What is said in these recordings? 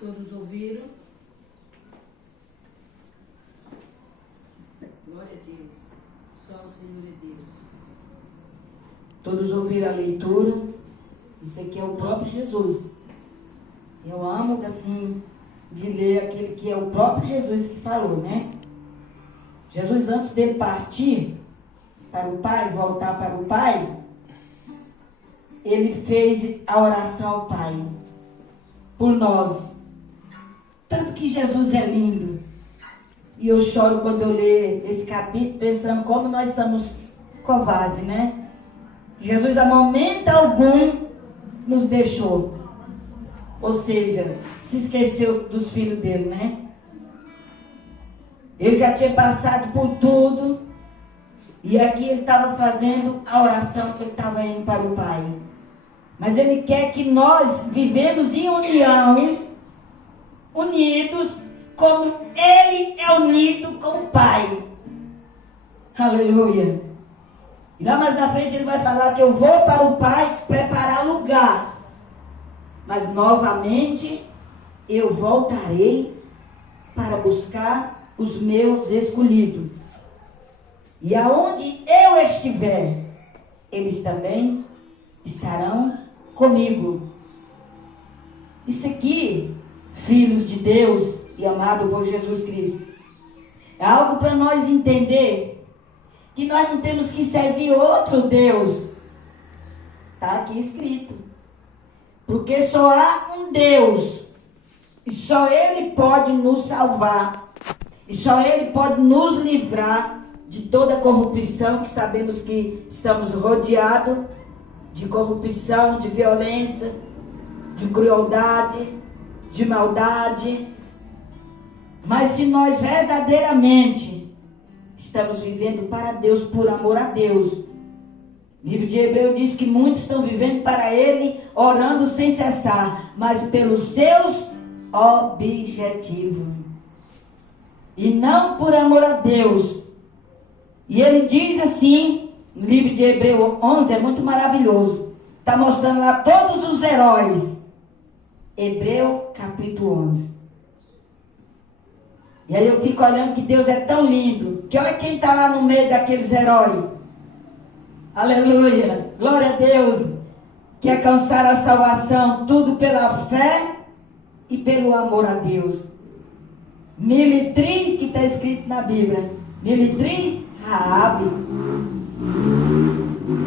Todos ouviram? Glória a Deus. Só o Senhor é Deus. Todos ouviram a leitura? Isso aqui é o próprio Jesus. Eu amo, assim, de ler aquele que é o próprio Jesus que falou, né? Jesus, antes dele partir para o Pai, voltar para o Pai, ele fez a oração ao Pai por nós. Tanto que Jesus é lindo. E eu choro quando eu leio esse capítulo, pensando como nós somos covardes, né? Jesus, a momento algum, nos deixou. Ou seja, se esqueceu dos filhos dele, né? Ele já tinha passado por tudo. E aqui ele estava fazendo a oração que ele estava indo para o Pai. Mas ele quer que nós vivemos em união, unidos, como ele é unido com o Pai. Aleluia. E lá mais na frente ele vai falar que eu vou para o Pai preparar lugar. Mas novamente eu voltarei para buscar os meus escolhidos. E aonde eu estiver, eles também estarão comigo. Isso aqui, filhos de Deus e amados por Jesus Cristo, é algo para nós entender que nós não temos que servir outro Deus. Está aqui escrito. Porque só há um Deus. E só Ele pode nos salvar. E só Ele pode nos livrar de toda corrupção, que sabemos que estamos rodeados de corrupção, de violência, de crueldade, de maldade. Mas se nós verdadeiramente estamos vivendo para Deus, por amor a Deus, o livro de Hebreus diz que muitos estão vivendo para Ele, orando sem cessar, mas pelos seus objetivos. E não por amor a Deus. E ele diz assim, no livro de Hebreus 11, é muito maravilhoso. Está mostrando lá todos os heróis. Hebreus capítulo 11. E aí eu fico olhando que Deus é tão lindo, que olha quem está lá no meio daqueles heróis. Aleluia, glória a Deus, que alcançaram a salvação, tudo pela fé e pelo amor a Deus. Militriz, que está escrito na Bíblia, militriz Raabe.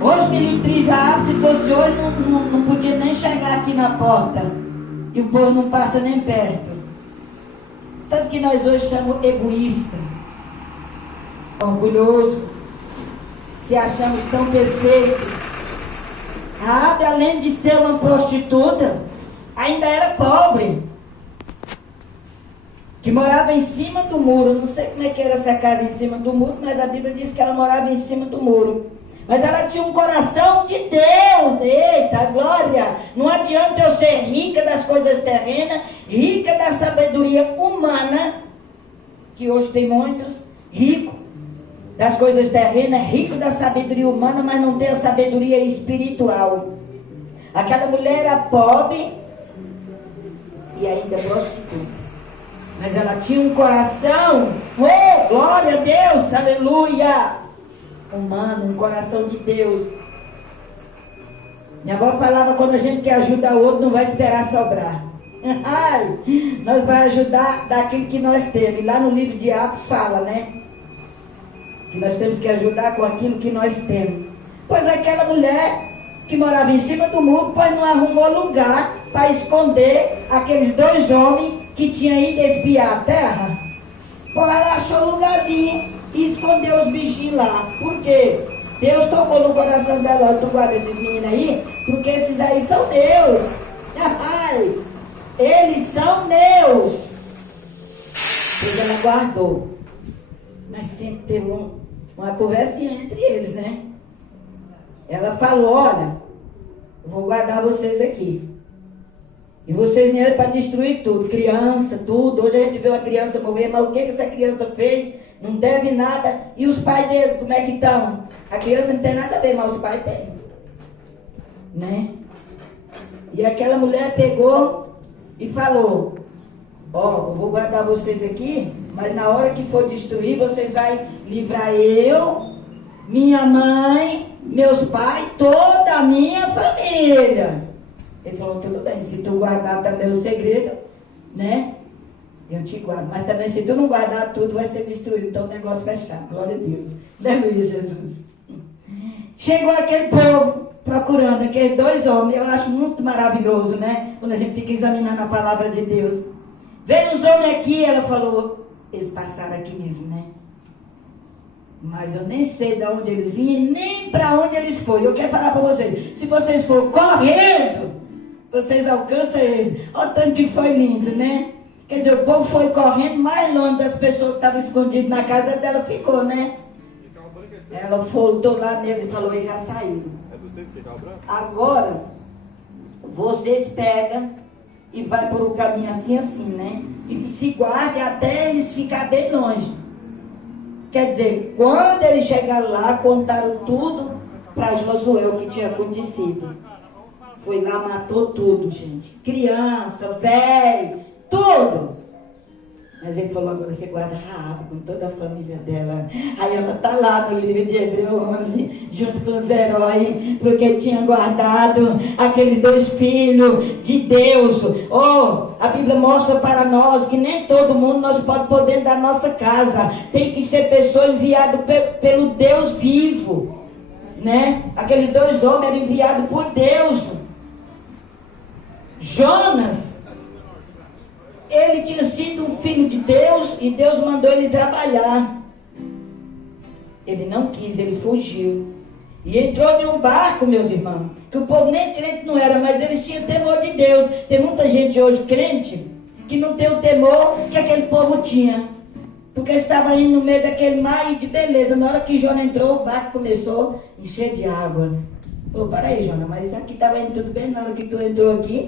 Hoje, militriz Raabe, se fosse hoje, não podia nem chegar aqui na porta, e o povo não passa nem perto. Tanto que nós hoje chamamos egoísta, orgulhoso, se achamos tão perfeitos. Raabe, além de ser uma prostituta, ainda era pobre, que morava em cima do muro. Não sei como é que era essa casa em cima do muro, mas a Bíblia diz que ela morava em cima do muro. Mas ela tinha um coração de Deus. Eita, glória! Não adianta eu ser rica das coisas terrenas, rica da sabedoria humana, que hoje tem muitos, rico das coisas terrenas, rico da sabedoria humana, mas não tem a sabedoria espiritual. Aquela mulher era pobre e ainda prostituta. Mas ela tinha um coração, oh, glória a Deus, aleluia, humano, um coração de Deus. Minha avó falava, quando a gente quer ajudar o outro, não vai esperar sobrar. Ai, nós vamos ajudar daquilo que nós temos. E lá no livro de Atos fala, né? Que nós temos que ajudar com aquilo que nós temos. Pois aquela mulher que morava em cima do muro, pois não arrumou lugar para esconder aqueles dois homens que tinham ido espiar a terra. Pois ela achou um lugarzinho e escondeu os bichinhos lá. Por quê? Deus tocou no coração dela, tu guarda esses meninos aí, porque esses aí são meus. Ai, eles são meus. Pois ela guardou. Mas sempre teve uma conversinha entre eles, né? Ela falou, olha, eu vou guardar vocês aqui. E vocês vieram para destruir tudo, criança, tudo. Hoje a gente vê uma criança morrer, mas o que essa criança fez? Não deve nada. E os pais deles, como é que estão? A criança não tem nada a ver, mas os pais têm. Né? E aquela mulher pegou e falou: ó, eu vou guardar vocês aqui, mas na hora que for destruir, vocês vão livrar eu, minha mãe, meus pais, toda a minha família. Ele falou: tudo bem, se tu guardar também o segredo, né? Eu te guardo. Mas também se tu não guardar tudo, vai ser destruído. Então o negócio fechado. Glória a Deus. Aleluia, Jesus. Chegou aquele povo procurando aqueles 2 homens. Eu acho muito maravilhoso, né? Quando a gente fica examinando a palavra de Deus. Veio os homens aqui, ela falou: eles passaram aqui mesmo, né? Mas eu nem sei de onde eles vinham, nem para onde eles foram. Eu quero falar para vocês: se vocês for correndo, vocês alcançam eles. Olha o tanto que foi lindo, né? Quer dizer, o povo foi correndo mais longe das pessoas que estavam escondidas na casa dela, ficou, né? Ela voltou lá neles e falou: eles já saíram. É do vocês que ficava branco? Agora, vocês pegam e vai por um caminho assim, né? E se guardem até eles ficarem bem longe. Quer dizer, quando eles chegaram lá, contaram tudo para Josué o que tinha acontecido. Foi lá, matou tudo, gente. Criança, velho, tudo. Mas ele falou: agora você guarda Raabe com toda a família dela. Aí ela está lá no livro de Hebreus 11, junto com os heróis, porque tinha guardado aqueles 2 filhos de Deus. Oh, a Bíblia mostra para nós que nem todo mundo nós pode pôr dentro da nossa casa. Tem que ser pessoa enviada pelo Deus vivo, né? Aqueles 2 homens eram enviados por Deus. Jonas, ele tinha sido um filho de Deus e Deus mandou ele trabalhar. Ele não quis, ele fugiu. E entrou em um barco, meus irmãos, que o povo nem crente não era, mas eles tinham temor de Deus. Tem muita gente hoje crente que não tem o temor que aquele povo tinha. Porque estava indo no meio daquele mar e de beleza. Na hora que Jonas entrou, o barco começou a encher de água. Falou: para aí, Jonas, mas aqui estava indo tudo bem, na hora que tu entrou aqui,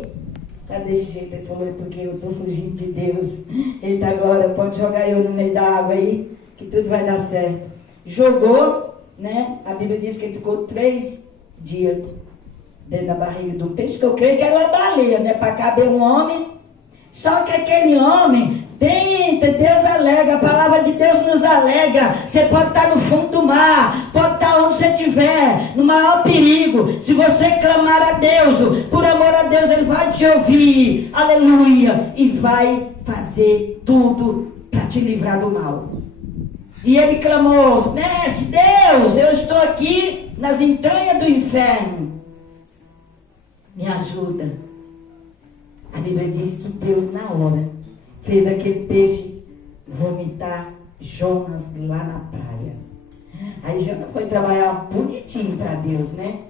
tá desse jeito. Ele falou: é porque eu estou fugindo de Deus. Eita, agora pode jogar eu no meio da água aí, que tudo vai dar certo. Jogou, né? A Bíblia diz que ele ficou 3 dias dentro da barriga do peixe, que eu creio que era uma baleia, né? Para caber um homem. Só que aquele homem, Deus alega, a palavra de Deus nos alega. Você pode estar no fundo do mar, pode estar onde você estiver, no maior perigo. Se você clamar a Deus, por amor a Deus, Ele vai te ouvir, aleluia, e vai fazer tudo para te livrar do mal. E ele clamou: mestre Deus, eu estou aqui nas entranhas do inferno, me ajuda. A Bíblia diz que Deus, na hora, fez aquele peixe vomitar Jonas lá na praia. Aí Jonas foi trabalhar bonitinho para Deus, né?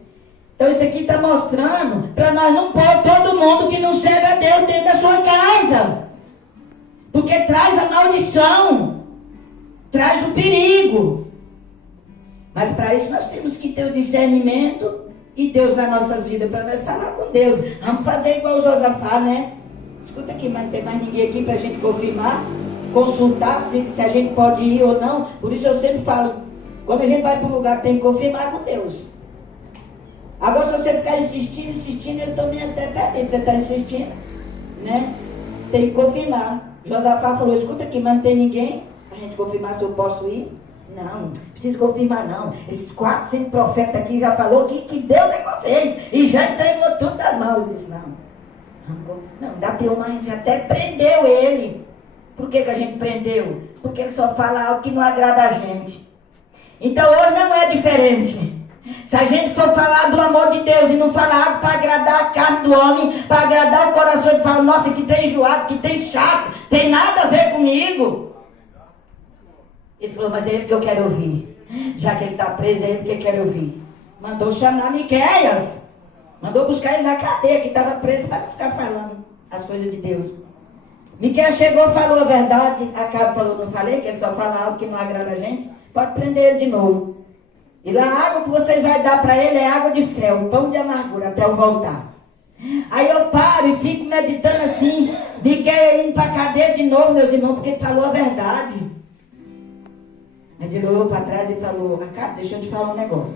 Então isso aqui está mostrando para nós não pôr todo mundo que não serve a Deus dentro da sua casa. Porque traz a maldição, traz o perigo. Mas para isso nós temos que ter o discernimento e Deus nas nossas vidas, para nós falar com Deus. Vamos fazer igual o Josafá, né? Escuta aqui, mas não tem mais ninguém aqui para a gente confirmar, consultar se a gente pode ir ou não. Por isso eu sempre falo, quando a gente vai para um lugar, tem que confirmar com Deus. Agora se você ficar insistindo, ele também até perde. Você está insistindo, né? Tem que confirmar. Josafá falou: escuta aqui, mas não tem ninguém para a gente confirmar se eu posso ir. Não preciso confirmar não. Esses 400 profetas aqui já falou que Deus é com vocês. E já entregou tudo das mãos. Eu disse: não, da Teoma a gente até prendeu ele. Por que a gente prendeu? Porque ele só fala algo que não agrada a gente. Então hoje não é diferente. Se a gente for falar do amor de Deus e não falar algo para agradar a carne do homem, para agradar o coração, ele fala: nossa, que tem enjoado, que tem chato, tem nada a ver comigo. Ele falou: mas é ele que eu quero ouvir. Já que ele está preso, é ele que eu quero ouvir. Mandou chamar Miqueias. Mandou buscar ele na cadeia, que estava preso, para ficar falando as coisas de Deus. Miqueias chegou, falou a verdade. Acabe falou: não falei que ele só fala algo que não agrada a gente? Pode prender ele de novo. E lá a água que vocês vão dar para ele é água de fel, pão de amargura, até eu voltar. Aí eu paro e fico meditando assim. Miqueias indo para a cadeia de novo, meus irmãos, porque ele falou a verdade. Mas ele olhou para trás e falou: Acabe, deixa eu te falar um negócio.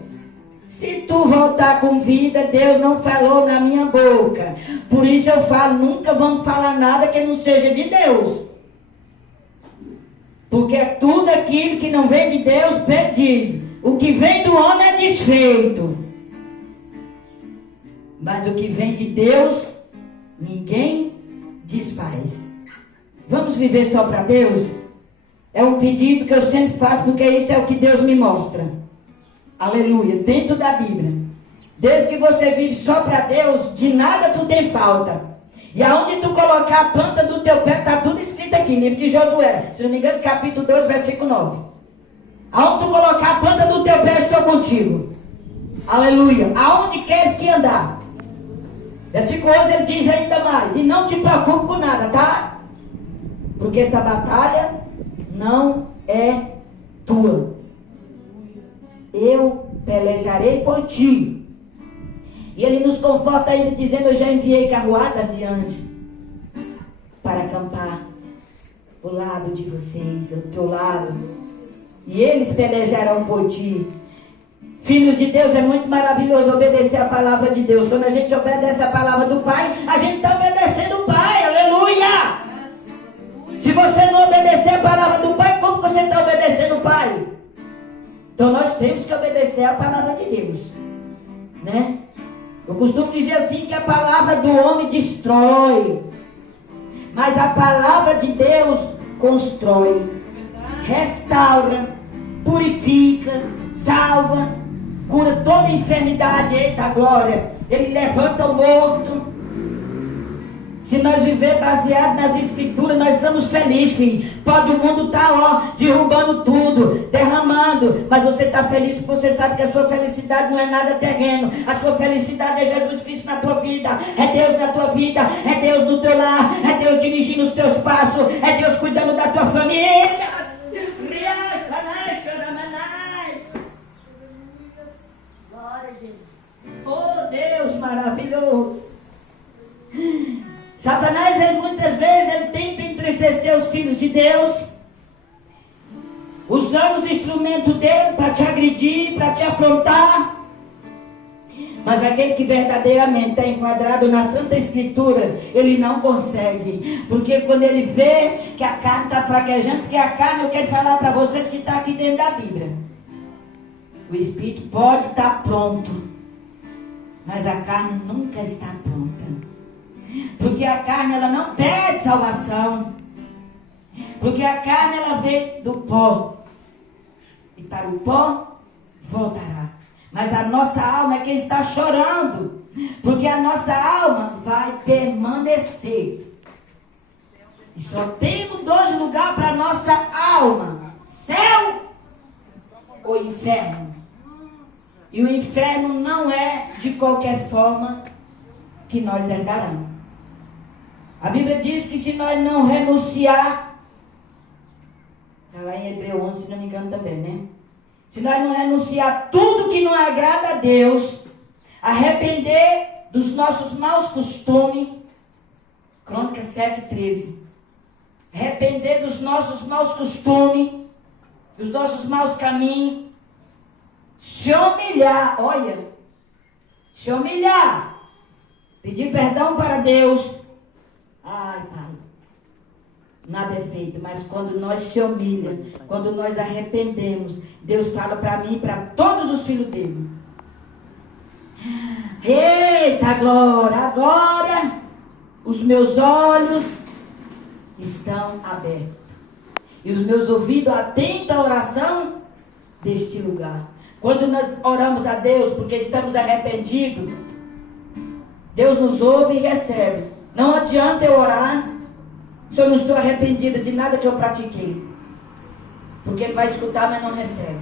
Se tu voltar com vida, Deus não falou na minha boca. Por isso eu falo, nunca vamos falar nada que não seja de Deus. Porque tudo aquilo que não vem de Deus, Pedro diz, o que vem do homem é desfeito. Mas o que vem de Deus, ninguém desfaz. Vamos viver só para Deus? É um pedido que eu sempre faço, porque isso é o que Deus me mostra. Aleluia, dentro da Bíblia. Desde que você vive só para Deus, de nada tu tem falta. E aonde tu colocar a planta do teu pé, está tudo escrito aqui, livro de Josué. Se não me engano, capítulo 2, versículo 9. Aonde tu colocar a planta do teu pé, estou contigo. Aleluia. Aonde queres que andar? Versículo 11 ele diz ainda mais. E não te preocupe com nada, tá? Porque essa batalha não é tua. Eu pelejarei por ti. E ele nos conforta ainda dizendo, eu já enviei carruada adiante para acampar ao lado de vocês, ao teu lado. E eles pelejarão por ti. Filhos de Deus, é muito maravilhoso obedecer a palavra de Deus. Quando a gente obedece a palavra do Pai, a gente está obedecendo o Pai. Aleluia! Se você não obedecer a palavra do Pai, como você está obedecendo o Pai? Então nós temos que obedecer a palavra de Deus, né? Eu costumo dizer assim que a palavra do homem destrói, mas a palavra de Deus constrói, restaura, purifica, salva, cura toda enfermidade. Eita glória! Ele levanta o morto. Se nós viver baseado nas escrituras, nós somos felizes, filho. Pode o mundo estar, derrubando tudo, derramando, mas você está feliz porque você sabe que a sua felicidade não é nada terreno. A sua felicidade é Jesus Cristo na tua vida, é Deus na tua vida, é Deus no teu lar, é Deus dirigindo os teus passos, é Deus cuidando da tua família. Glória a Jesus. Oh Deus maravilhoso. Satanás, ele muitas vezes, ele tenta entristecer os filhos de Deus, usando os instrumentos dele para te agredir, para te afrontar. Mas aquele que verdadeiramente está enquadrado na Santa Escritura, ele não consegue. Porque quando ele vê que a carne está fraquejando, porque a carne, eu quero falar para vocês que está aqui dentro da Bíblia. O Espírito pode estar pronto, mas a carne nunca está pronta. Porque a carne, ela não pede salvação. Porque a carne, ela veio do pó. E para o pó, voltará. Mas a nossa alma é quem está chorando. Porque a nossa alma vai permanecer. E só temos dois lugares para a nossa alma. Céu ou inferno. E o inferno não é de qualquer forma que nós herdaremos. A Bíblia diz que se nós não renunciar, está lá em Hebreu 11, se não me engano também, né? Se nós não renunciar tudo que não agrada a Deus, arrepender dos nossos maus costumes, Crônicas 7:13, arrepender dos nossos maus costumes, dos nossos maus caminhos, se humilhar, olha, se humilhar, pedir perdão para Deus. Ai, Pai, nada é feito, mas quando nós se humilhamos, quando nós arrependemos, Deus fala para mim e para todos os filhos dele. Eita glória, agora os meus olhos estão abertos e os meus ouvidos atentos à oração deste lugar. Quando nós oramos a Deus porque estamos arrependidos, Deus nos ouve e recebe. Não adianta eu orar se eu não estou arrependida de nada que eu pratiquei. Porque ele vai escutar, mas não recebe.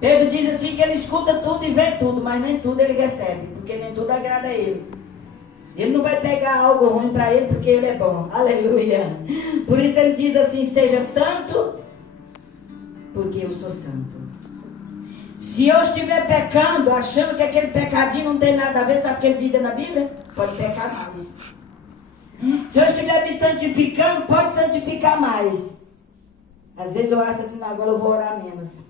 Pedro diz assim que ele escuta tudo e vê tudo, mas nem tudo ele recebe, porque nem tudo agrada a ele. Ele não vai pegar algo ruim para ele porque ele é bom. Aleluia. Por isso ele diz assim, seja santo, porque eu sou santo. Se eu estiver pecando, achando que aquele pecadinho não tem nada a ver, sabe o que ele diz na Bíblia? Pode pecar mais. Se eu estiver me santificando, pode santificar mais. Às vezes eu acho assim, agora eu vou orar menos.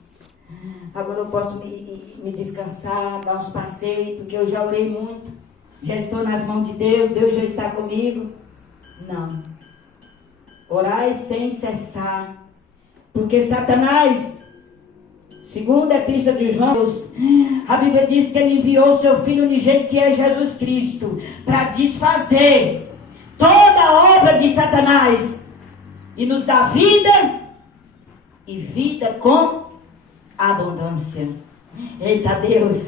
Agora eu posso me descansar, dar uns passeios, porque eu já orei muito. Já estou nas mãos de Deus, Deus já está comigo. Não. Orai sem cessar. Porque Satanás, segundo a epístola de João, a Bíblia diz que ele enviou o seu Filho unigênito, que é Jesus Cristo, para desfazer toda a obra de Satanás e nos dar vida e vida com abundância. Eita Deus,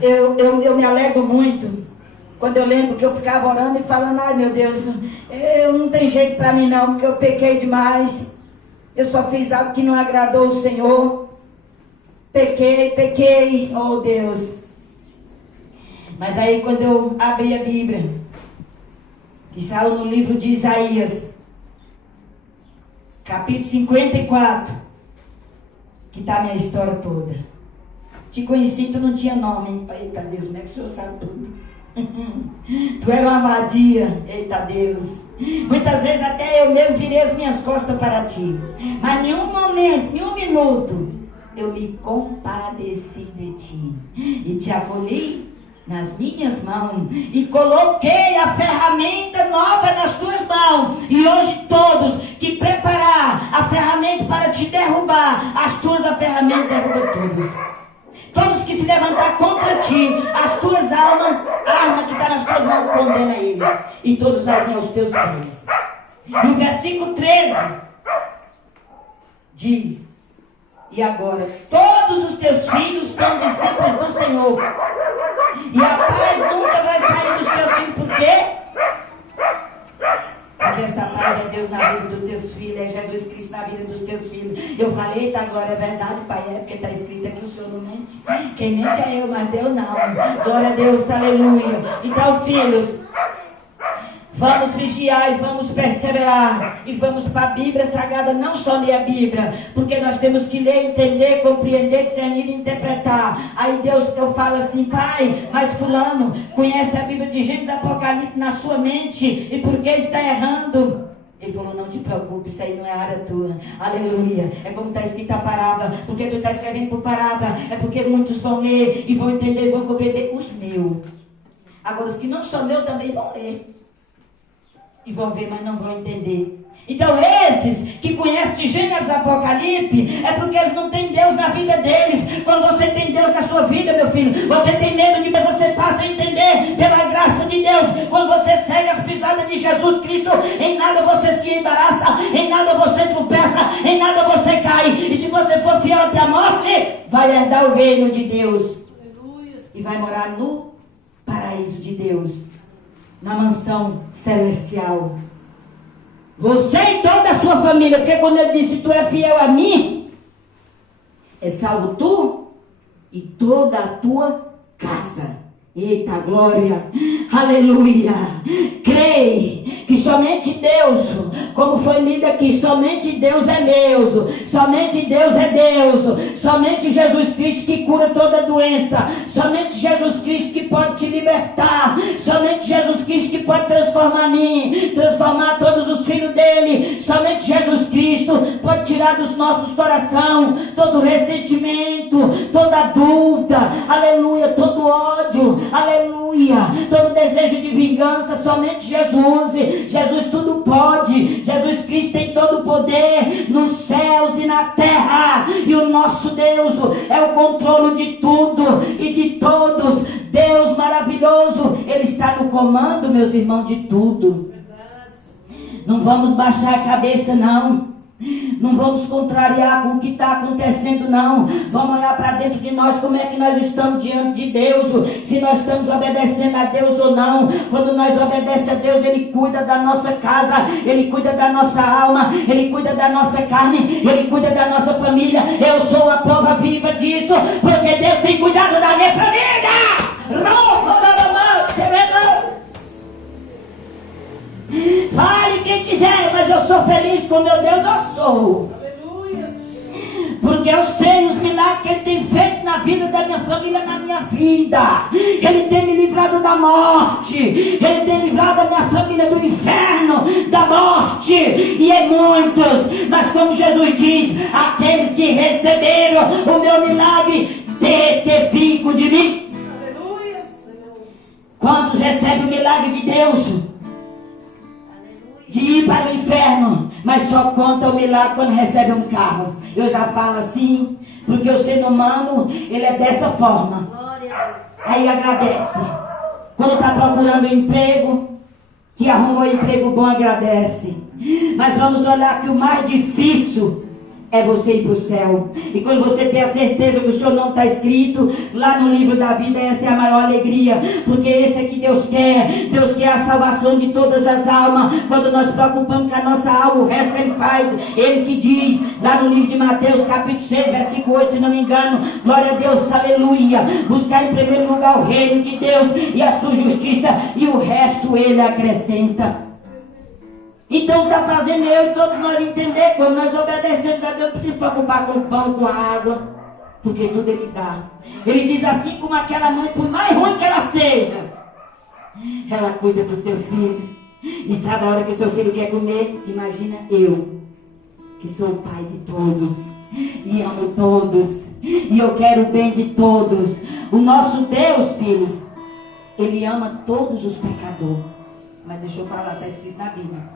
eu me alegro muito quando eu lembro que eu ficava orando e falando: ai meu Deus, eu não tem jeito para mim não, porque eu pequei demais, eu só fiz algo que não agradou o Senhor, pequei, oh Deus. Mas aí quando eu abri a Bíblia, que saiu no livro de Isaías, capítulo 54, que está a minha história toda. Te conheci, tu não tinha nome. Eita Deus, como é que o Senhor sabe tudo? Tu era uma vadia. Eita Deus. Muitas vezes até eu mesmo virei as minhas costas para ti. Mas em nenhum momento, em um minuto, eu me compadeci de ti. E te acolhi nas minhas mãos e coloquei a ferramenta nova nas tuas mãos. E hoje todos que preparar a ferramenta para te derrubar, as tuas ferramentas derrubam todos. Todos que se levantar contra ti, as tuas almas, a arma que está nas tuas mãos condena eles, e todos vai vir aos teus pés. E o versículo 13 diz: e agora todos os teus filhos são discípulos do Senhor, e a paz nunca vai sair dos teus filhos. Por quê? Porque esta paz é Deus na vida dos teus filhos, é Jesus Cristo na vida dos teus filhos. Eu falei, tá, agora é verdade, Pai, é porque está escrito aqui: o Senhor não mente. Quem mente é eu, mas Deus não. Glória a Deus, aleluia. Então, filhos, vamos vigiar e vamos perseverar. E vamos para a Bíblia Sagrada, não só ler a Bíblia, porque nós temos que ler, entender, compreender, discernir e interpretar. Aí Deus, eu falo assim: Pai, mas fulano conhece a Bíblia de Gênesis, Apocalipse na sua mente, e por que está errando? Ele falou: não te preocupe, isso aí não é área tua. Aleluia. É como está escrito a parábola. Porque tu está escrevendo por parábola, é porque muitos vão ler e vão entender e vão compreender. Os meus. Agora os que não são meus também vão ler e vão ver, mas não vão entender. Então esses que conhecem de Gênesis, Apocalipse, é porque eles não têm Deus na vida deles. Quando você tem Deus na sua vida, meu filho, você tem medo de que você passe a entender pela graça de Deus. Quando você segue as pisadas de Jesus Cristo, em nada você se embaraça, em nada você tropeça, em nada você cai. E se você for fiel até a morte, vai herdar o reino de Deus. Aleluia. E vai morar no paraíso de Deus, na mansão celestial. Você e toda a sua família, porque quando eu disse: tu é fiel a mim, é salvo tu e toda a tua casa. Eita glória, aleluia. Creio que somente Deus, como foi lido aqui, somente Deus é Deus, somente Deus é Deus, somente Jesus Cristo que cura toda doença, somente Jesus Cristo que pode te libertar, somente Jesus Cristo que pode transformar mim, transformar todos os filhos dele, somente Jesus Cristo pode tirar dos nossos corações todo ressentimento, toda dúvida, aleluia, todo ódio, aleluia, todo desejo de vingança. Somente Jesus tudo pode. Jesus Cristo tem todo o poder nos céus e na terra, e o nosso Deus é o controle de tudo e de todos. Deus maravilhoso, Ele está no comando, meus irmãos, de tudo. Não vamos baixar a cabeça, não. Não vamos contrariar com o que está acontecendo, não. Vamos olhar para dentro de nós, como é que nós estamos diante de Deus, se nós estamos obedecendo a Deus ou não. Quando nós obedecemos a Deus, Ele cuida da nossa casa, Ele cuida da nossa alma, Ele cuida da nossa carne, Ele cuida da nossa família. Eu sou a prova viva disso, porque Deus tem cuidado da minha família. Fale quem quiser, mas eu sou feliz com meu Deus, eu sou. Aleluia. Porque eu sei os milagres que Ele tem feito na vida da minha família, na minha vida. Ele tem me livrado da morte. Ele tem livrado a minha família do inferno, da morte. E é muitos. Mas como Jesus diz, aqueles que receberam o meu milagre testificam de mim. Aleluia, Senhor. Quantos recebem o milagre de Deus? De ir para o inferno, mas só conta o milagre quando recebe um carro. Eu já falo assim, porque o ser humano, ele é dessa forma. Glória a Deus. Aí agradece. Quando está procurando um emprego, que arrumou um emprego bom, agradece. Mas vamos olhar que o mais difícil é você ir para o céu. E quando você tem a certeza que o seu nome está escrito lá no livro da vida, essa é a maior alegria. Porque esse é que Deus quer. Deus quer a salvação de todas as almas. Quando nós preocupamos com a nossa alma, o resto Ele faz. Ele que diz lá no livro de Mateus, capítulo 6, versículo 8, se não me engano. Glória a Deus, aleluia. Buscar em primeiro lugar o reino de Deus e a sua justiça, e o resto Ele acrescenta. Então está fazendo eu e todos nós entender, quando nós obedecemos a Deus, não precisa preocupar com o pão, com a água, porque tudo Ele dá. Ele diz assim, como aquela mãe, por mais ruim que ela seja, ela cuida do seu filho. E sabe a hora que o seu filho quer comer? Imagina eu, que sou o pai de todos, e amo todos, e eu quero o bem de todos. O nosso Deus, filhos, Ele ama todos os pecadores. Mas deixa eu falar, está escrito na Bíblia.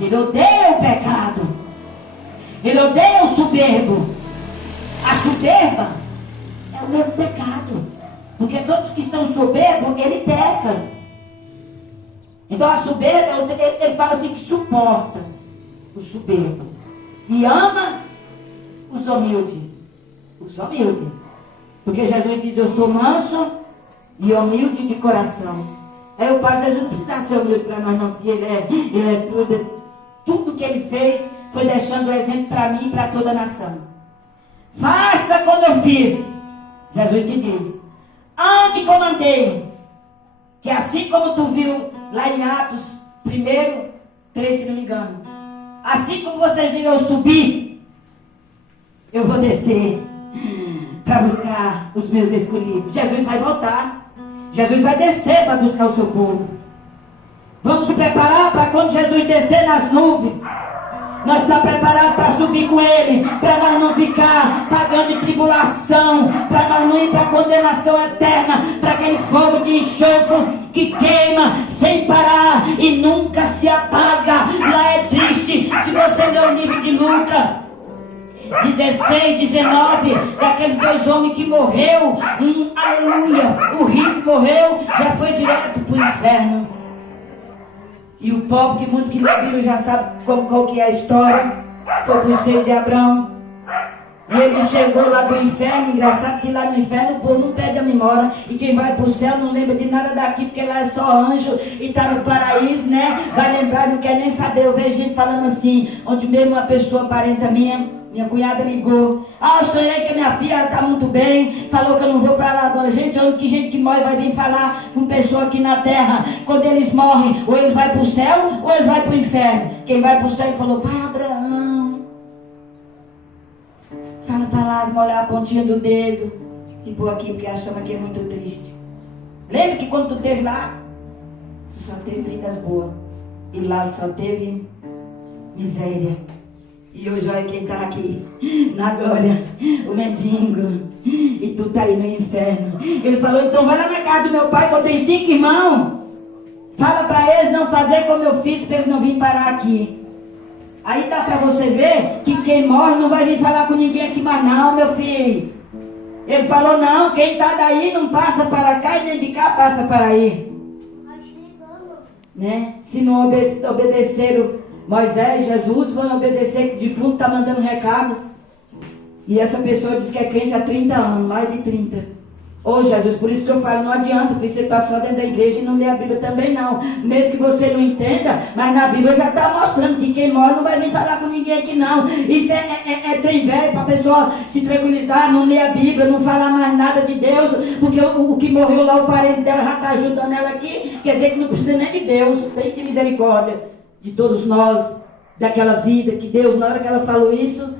Ele odeia o pecado. Ele odeia o soberbo. A soberba é o mesmo pecado. Porque todos que são soberbos, ele peca. Então a soberba, ele fala assim que suporta o soberbo. E ama os humildes. Os humildes. Porque Jesus diz, eu sou manso e humilde de coração. Aí o Pai Jesus não precisa ser humilde para nós não, porque ele é tudo. Tudo que Ele fez foi deixando o exemplo para mim e para toda a nação. Faça como eu fiz. Jesus que diz. Ande como andei. Que assim como tu viu lá em Atos 1:3, se não me engano. Assim como vocês viram eu subir, eu vou descer para buscar os meus escolhidos. Jesus vai voltar. Jesus vai descer para buscar o seu povo. Vamos se preparar para quando Jesus descer nas nuvens. Nós estamos preparados para subir com Ele. Para nós não ficar pagando de tribulação. Para nós não ir para a condenação eterna. Para aquele fogo de enxofre que queima sem parar e nunca se apaga. Lá é triste. Se você ler o livro de Lucas 16, 19, daqueles dois homens que morreu, aleluia, o rico morreu, já foi direto para o inferno. E o pobre, que muito que lê a Bíblia já sabe qual que é a história, foi para o seio de Abraão. E ele chegou lá do inferno. Engraçado que lá no inferno o povo não perde a memória. E quem vai para o céu não lembra de nada daqui, porque lá é só anjo e está no paraíso, né? Vai lembrar, não quer nem saber. Eu vejo gente falando assim, onde mesmo uma pessoa parenta minha cunhada ligou. Eu sonhei que a minha filha está muito bem. Falou que eu não vou para lá agora. Gente, olha que gente que morre vai vir falar com pessoa aqui na terra. Quando eles morrem, ou eles vão para o céu, ou eles vão para o inferno. Quem vai para o céu falou, pai Abraão, fala para lá, molhar a pontinha do dedo. E pôr aqui, porque a chama aqui é muito triste. Lembra que quando tu esteve lá, tu só teve vidas boas. E lá só teve miséria. E hoje olha quem está aqui na glória, o mendigo. E tu está aí no inferno. Ele falou, então vai lá na casa do meu pai, que eu tenho 5 irmãos. Fala para eles não fazer como eu fiz, para eles não virem parar aqui. Aí dá para você ver que quem morre não vai vir falar com ninguém aqui mais não, meu filho. Ele falou, não, quem está daí não passa para cá e nem de cá passa para aí. Né? Se não obedeceram Moisés, Jesus, vão obedecer, que de fundo está mandando recado. E essa pessoa diz que é crente há 30 anos, mais de 30. Ô Jesus, por isso que eu falo, não adianta, você está só dentro da igreja e não lê a Bíblia também não. Mesmo que você não entenda, mas na Bíblia já está mostrando que quem morre não vai vir falar com ninguém aqui não. Isso é trem velho para a pessoa se tranquilizar, não ler a Bíblia, não falar mais nada de Deus, porque o que morreu lá, o parente dela já está ajudando ela aqui, quer dizer que não precisa nem de Deus. Tem que misericórdia de todos nós, daquela vida, que Deus, na hora que ela falou isso,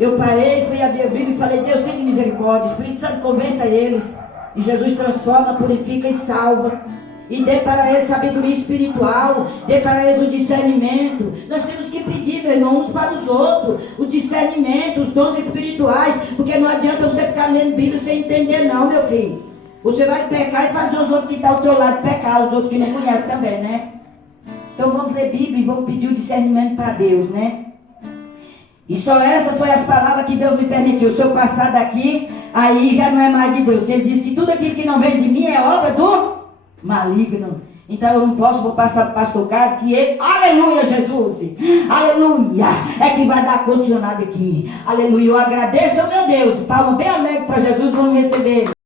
eu parei, fui abrir a Bíblia e falei, Deus tem misericórdia, Espírito Santo converta eles. E Jesus transforma, purifica e salva. E dê para eles sabedoria espiritual, dê para eles o discernimento. Nós temos que pedir, meu irmão, uns para os outros, o discernimento, os dons espirituais, porque não adianta você ficar lendo Bíblia sem entender não, meu filho. Você vai pecar e fazer os outros que estão ao teu lado pecar, os outros que não conhecem também, né? Então vamos ler Bíblia e vamos pedir o discernimento para Deus, né? E só essa foi as palavras que Deus me permitiu. Se eu passar daqui, aí já não é mais de Deus. Porque Ele diz que tudo aquilo que não vem de mim é obra do maligno. Então eu não posso, vou passar para o pastor Carlos, que ele, aleluia Jesus, aleluia, é que vai dar continuidade aqui, aleluia, eu agradeço ao meu Deus, palma bem alegre para Jesus, vamos receber.